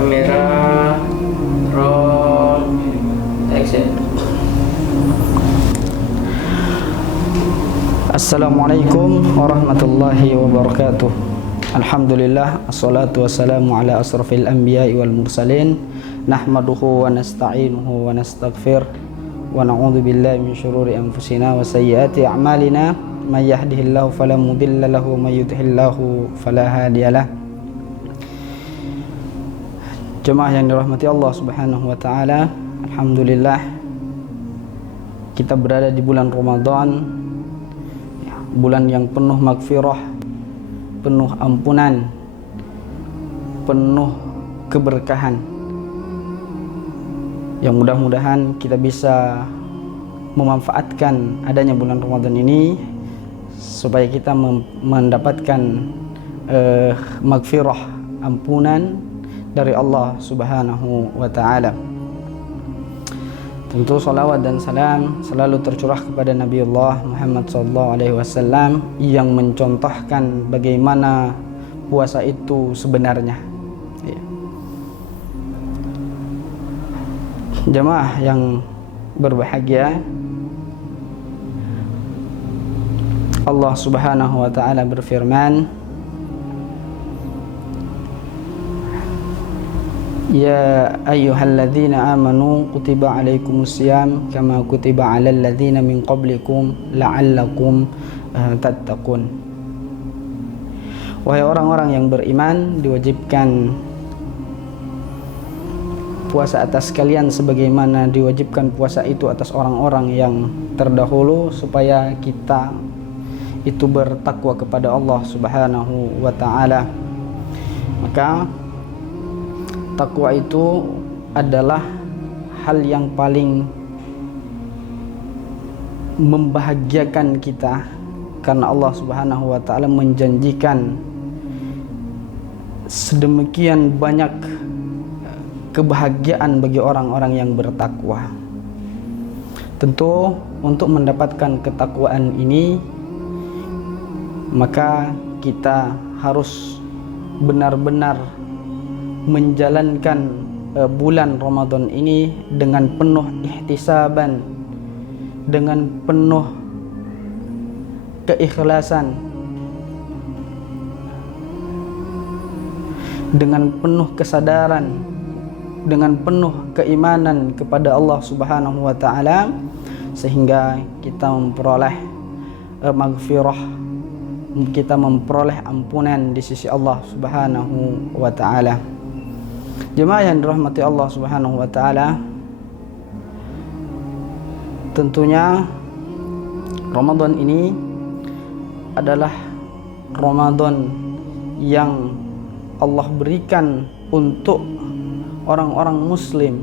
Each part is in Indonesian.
Kamera roll action. Assalamualaikum warahmatullahi wabarakatuh. Alhamdulillah, assalatu wassalamu ala asrafil anbiya'i wal mursalin. Nahmaduhu wa nasta'inuhu wa nastaghfir wa na'udzu billahi min syururi anfusina wa sayyiati a'malina. May yahdihillahu fala mudilla lahu wa may yudhlilhu fala hadiyalah. Jemaah yang dirahmati Allah Subhanahu wa taala, alhamdulillah kita berada di bulan Ramadan, bulan yang penuh magfirah, penuh ampunan, penuh keberkahan. Yang mudah-mudahan kita bisa memanfaatkan adanya bulan Ramadan ini supaya kita mendapatkan magfirah, ampunan dari Allah Subhanahu wa taala. Tentu salawat dan salam selalu tercurah kepada Nabiullah Muhammad sallallahu alaihi wasallam yang mencontohkan bagaimana puasa itu sebenarnya. Ya. Jemaah yang berbahagia, Allah Subhanahu wa taala berfirman, Ya ayyuhalladzina amanu kutiba alaikumusiyam kama kutiba alal ladzina min qablikum la'allakum tattaqun. Wahai orang-orang yang beriman, diwajibkan puasa atas kalian sebagaimana diwajibkan puasa itu atas orang-orang yang terdahulu, supaya kita itu bertakwa kepada Allah Subhanahu wa taala. Maka takwa itu adalah hal yang paling membahagiakan kita, karena Allah Subhanahu wa taala menjanjikan sedemikian banyak kebahagiaan bagi orang-orang yang bertakwa. Tentu untuk mendapatkan ketakwaan ini, maka kita harus benar-benar menjalankan bulan Ramadan ini dengan penuh ihtisaban, dengan penuh keikhlasan, dengan penuh kesadaran, dengan penuh keimanan kepada Allah Subhanahu wa taala, sehingga kita memperoleh maghfirah, kita memperoleh ampunan di sisi Allah Subhanahu wa taala. Jemaah yang dirahmati Allah Subhanahu wa taala, tentunya Ramadan ini adalah Ramadan yang Allah berikan untuk orang-orang muslim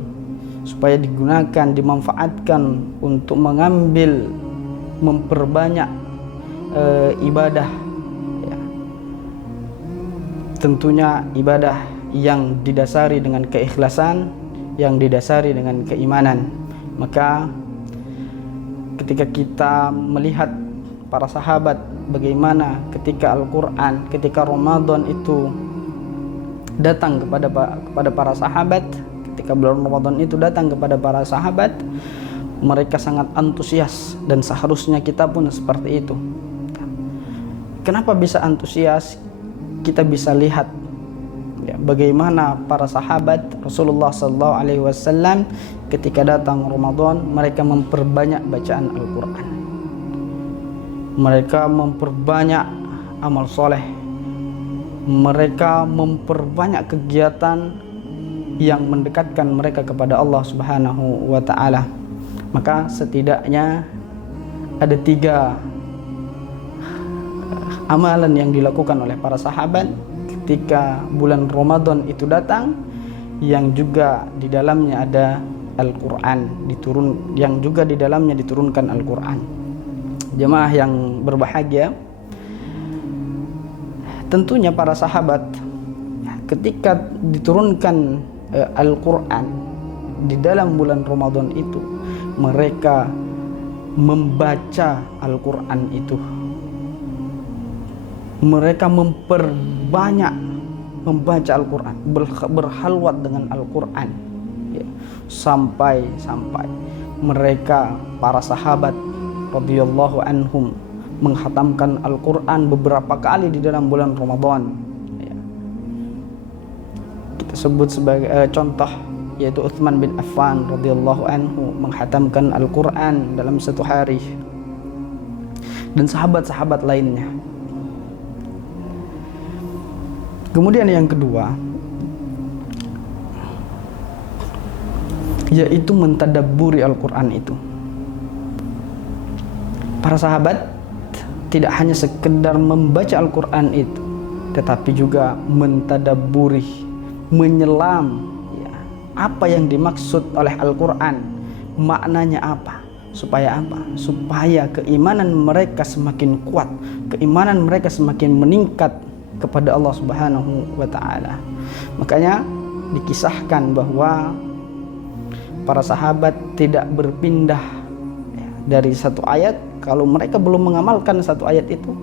supaya digunakan, dimanfaatkan untuk mengambil, memperbanyak ibadah, ya. Tentunya ibadah yang didasari dengan keikhlasan, yang didasari dengan keimanan. Maka ketika kita melihat para sahabat bagaimana ketika Al-Quran, ketika Ramadan itu datang kepada para sahabat, ketika bulan Ramadan itu datang kepada para sahabat, mereka sangat antusias, dan seharusnya kita pun seperti itu. Kenapa bisa antusias? Kita bisa lihat ya, bagaimana para sahabat Rasulullah sallallahu alaihi wasallam ketika datang Ramadan, mereka memperbanyak bacaan Al-Quran, mereka memperbanyak amal soleh, mereka memperbanyak kegiatan yang mendekatkan mereka kepada Allah Subhanahu wa taala. Maka setidaknya ada 3 amalan yang dilakukan oleh para sahabat ketika bulan Ramadan itu datang, yang juga di dalamnya ada Al-Quran yang juga di dalamnya diturunkan Al-Quran. Jemaah yang berbahagia, tentunya para sahabat ketika diturunkan Al-Quran di dalam bulan Ramadan itu, mereka membaca Al-Quran itu, mereka memperbanyak membaca Al-Quran, berhalwat dengan Al-Quran, ya. Sampai mereka para sahabat radhiyallahu anhum menghatamkan Al-Quran beberapa kali di dalam bulan Ramadan, ya. Kita sebut sebagai contoh yaitu Utsman bin Affan radhiyallahu anhu menghatamkan Al-Quran dalam satu hari, dan sahabat-sahabat lainnya. Kemudian yang kedua yaitu mentadabburi Al-Quran itu. Para sahabat tidak hanya sekedar membaca Al-Quran itu, tetapi juga mentadabburi, menyelam, ya, apa yang dimaksud oleh Al-Quran, maknanya apa. Supaya apa? Supaya keimanan mereka semakin kuat, keimanan mereka semakin meningkat kepada Allah Subhanahu wa Ta'ala. Makanya dikisahkan bahwa para sahabat tidak berpindah, ya, dari satu ayat kalau mereka belum mengamalkan satu ayat itu.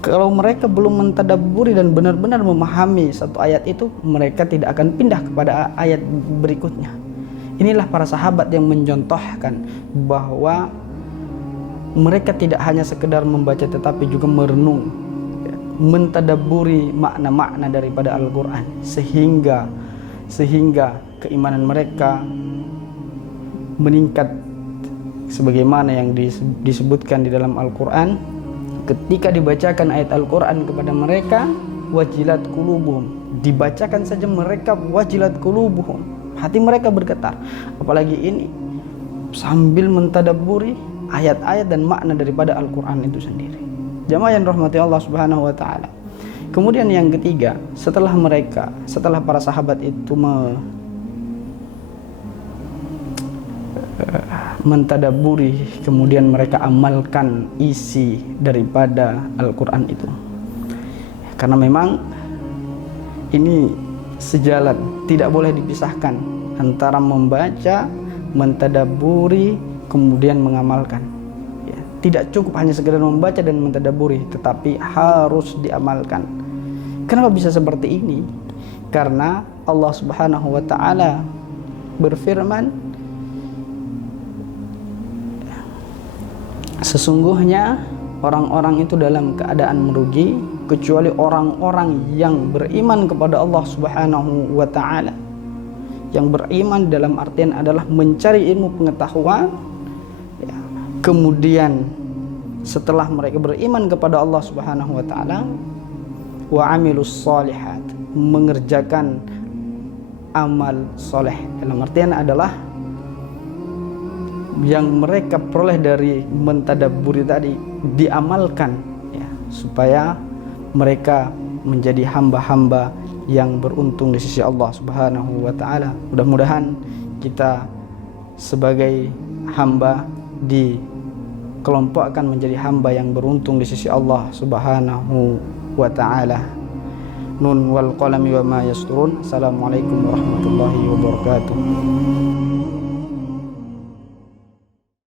Kalau mereka belum mentadabburi dan benar-benar memahami satu ayat itu, mereka tidak akan pindah kepada ayat berikutnya. Inilah para sahabat yang mencontohkan bahwa mereka tidak hanya sekedar membaca tetapi juga merenung, ya, mentadabburi makna-makna daripada Al-Quran, sehingga keimanan mereka meningkat sebagaimana yang disebutkan di dalam Al-Quran. Ketika dibacakan ayat Al-Quran kepada mereka, wajilat qulubuhum, dibacakan saja mereka wajilat qulubuhum, hati mereka bergetar. Apalagi ini sambil mentadabburi ayat-ayat dan makna daripada Al-Quran itu sendiri. Jamaah yang rahmati Allah Subhanahu wa Ta'ala. Kemudian yang ketiga, setelah para sahabat itu mentadabburi, kemudian mereka amalkan isi daripada Al-Quran itu. Karena memang ini sejalan, tidak boleh dipisahkan antara membaca, mentadabburi, kemudian mengamalkan. Ya, tidak cukup hanya sekedar membaca dan mentadabburi, tetapi harus diamalkan. Kenapa bisa seperti ini? Karena Allah Subhanahu wa Ta'ala berfirman, sesungguhnya orang-orang itu dalam keadaan merugi kecuali orang-orang yang beriman kepada Allah Subhanahu wa Ta'ala. Yang beriman dalam artian adalah mencari ilmu pengetahuan, ya. Kemudian setelah mereka beriman kepada Allah Subhanahu wa Ta'ala, wa amilus sholihat, mengerjakan amal soleh, dalam artian adalah yang mereka peroleh dari mentadabburi tadi diamalkan, ya, supaya mereka menjadi hamba-hamba yang beruntung di sisi Allah Subhanahu wa Ta'ala. Mudah-mudahan kita sebagai hamba dikelompokkan menjadi hamba yang beruntung di sisi Allah Subhanahu wa Ta'ala. Nun wal qalami wa ma yasturun. Assalamualaikum warahmatullahi wabarakatuh.